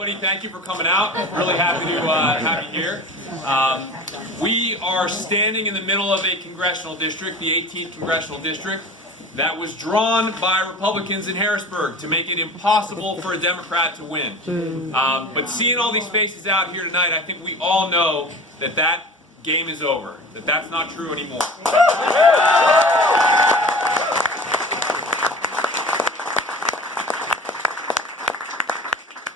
everybody. Thank you for coming out. Really happy to have you here. We are standing in the middle of a congressional district, the 18th congressional district, that was drawn by Republicans in Harrisburg to make it impossible for a Democrat to win. But seeing all these faces out here tonight, I think we all know that that game is over, that that's not true anymore.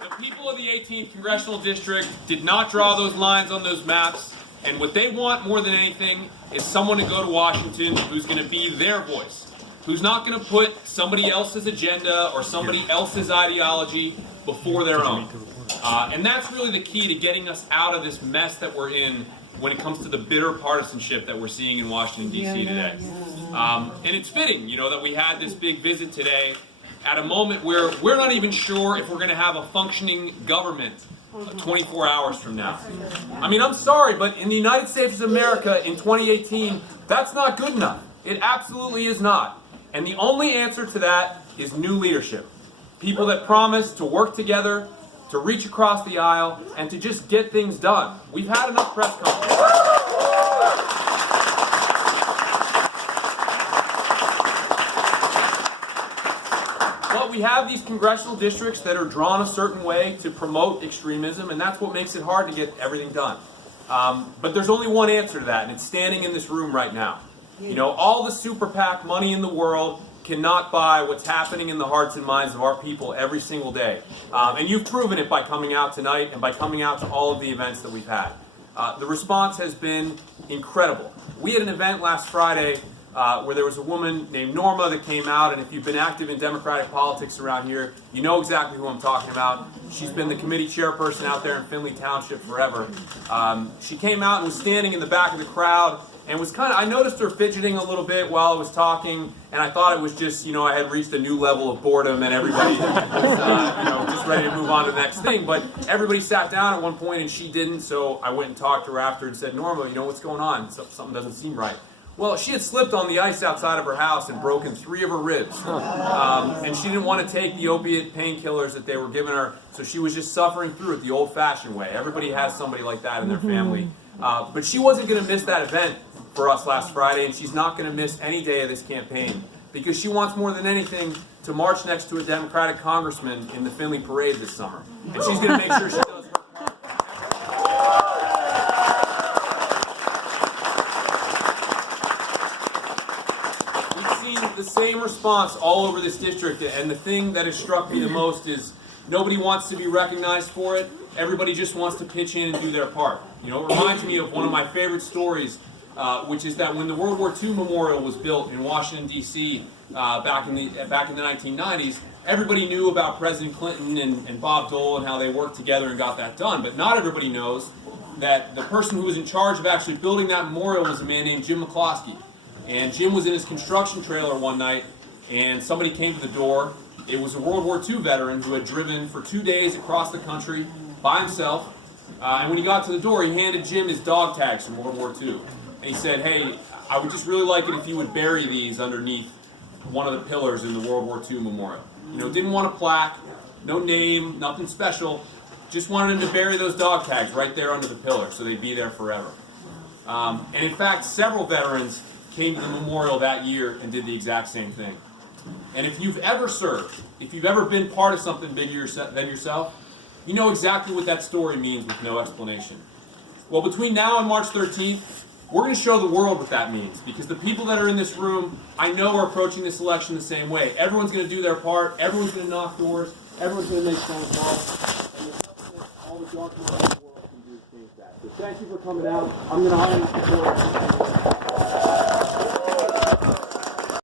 The people of the 18th congressional district did not draw those lines on those maps, and what they want more than anything is someone to go to Washington who's going to be their voice, who's not going to put somebody else's agenda or somebody else's ideology before their own. And that's really the key to getting us out of this mess that we're in when it comes to the bitter partisanship that we're seeing in Washington, D.C. today. And it's fitting, you know, that we had this big visit today at a moment where we're not even sure if we're going to have a functioning government 24 hours from now. I mean, I'm sorry, but in the United States of America in 2018, that's not good enough. It absolutely is not. And the only answer to that is new leadership. People that promise to work together, to reach across the aisle, and to just get things done. We've had enough press conferences. But we have these congressional districts that are drawn a certain way to promote extremism, and that's what makes it hard to get everything done. But there's only one answer to that, and it's standing in this room right now. You know, all the super PAC money in the world cannot buy what's happening in the hearts and minds of our people every single day. And you've proven it by coming out tonight and by coming out to all of the events that we've had. The response has been incredible. We had an event last Friday where there was a woman named Norma that came out, and if you've been active in Democratic politics around here, you know exactly who I'm talking about. She's been the committee chairperson out there in Findlay Township forever. She came out and was standing in the back of the crowd and was I noticed her fidgeting a little bit while I was talking, and I thought it was just, you know, I had reached a new level of boredom and everybody was, just ready to move on to the next thing. But everybody sat down at one point and she didn't, so I went and talked to her after and said, Norma, you know, what's going on? Something doesn't seem right. Well, she had slipped on the ice outside of her house and broken 3 of her ribs. And she didn't want to take the opiate painkillers that they were giving her, so she was just suffering through it the old-fashioned way. Everybody has somebody like that in their family. But she wasn't going to miss that event for us last Friday, and she's not going to miss any day of this campaign because she wants more than anything to march next to a Democratic congressman in the Findlay parade this summer. And she's going to make sure she does her part. We've seen the same response all over this district, and the thing that has struck me the most is nobody wants to be recognized for it. Everybody just wants to pitch in and do their part. You know, it reminds me of one of my favorite stories, which is that when the World War II Memorial was built in Washington, D.C. Back in the 1990s, everybody knew about President Clinton and Bob Dole and how they worked together and got that done. But not everybody knows that the person who was in charge of actually building that memorial was a man named Jim McCloskey. And Jim was in his construction trailer one night, and somebody came to the door. It was a World War II veteran who had driven for 2 days across the country by himself. And when he got to the door, he handed Jim his dog tags from World War II. And he said, hey, I would just really like it if you would bury these underneath one of the pillars in the World War II memorial. You know, didn't want a plaque, no name, nothing special. Just wanted him to bury those dog tags right there under the pillar so they'd be there forever. And in fact, several veterans came to the memorial that year and did the exact same thing. And if you've ever served, if you've ever been part of something bigger than yourself, you know exactly what that story means with no explanation. Well, between now and March 13th, we're going to show the world what that means, because the people that are in this room, I know, are approaching this election the same way. Everyone's going to do their part. Everyone's going to knock doors. Everyone's going to make phone calls. And there's nothing that all the documents in the world can do to change that. So thank you for coming out. I'm going to hire you.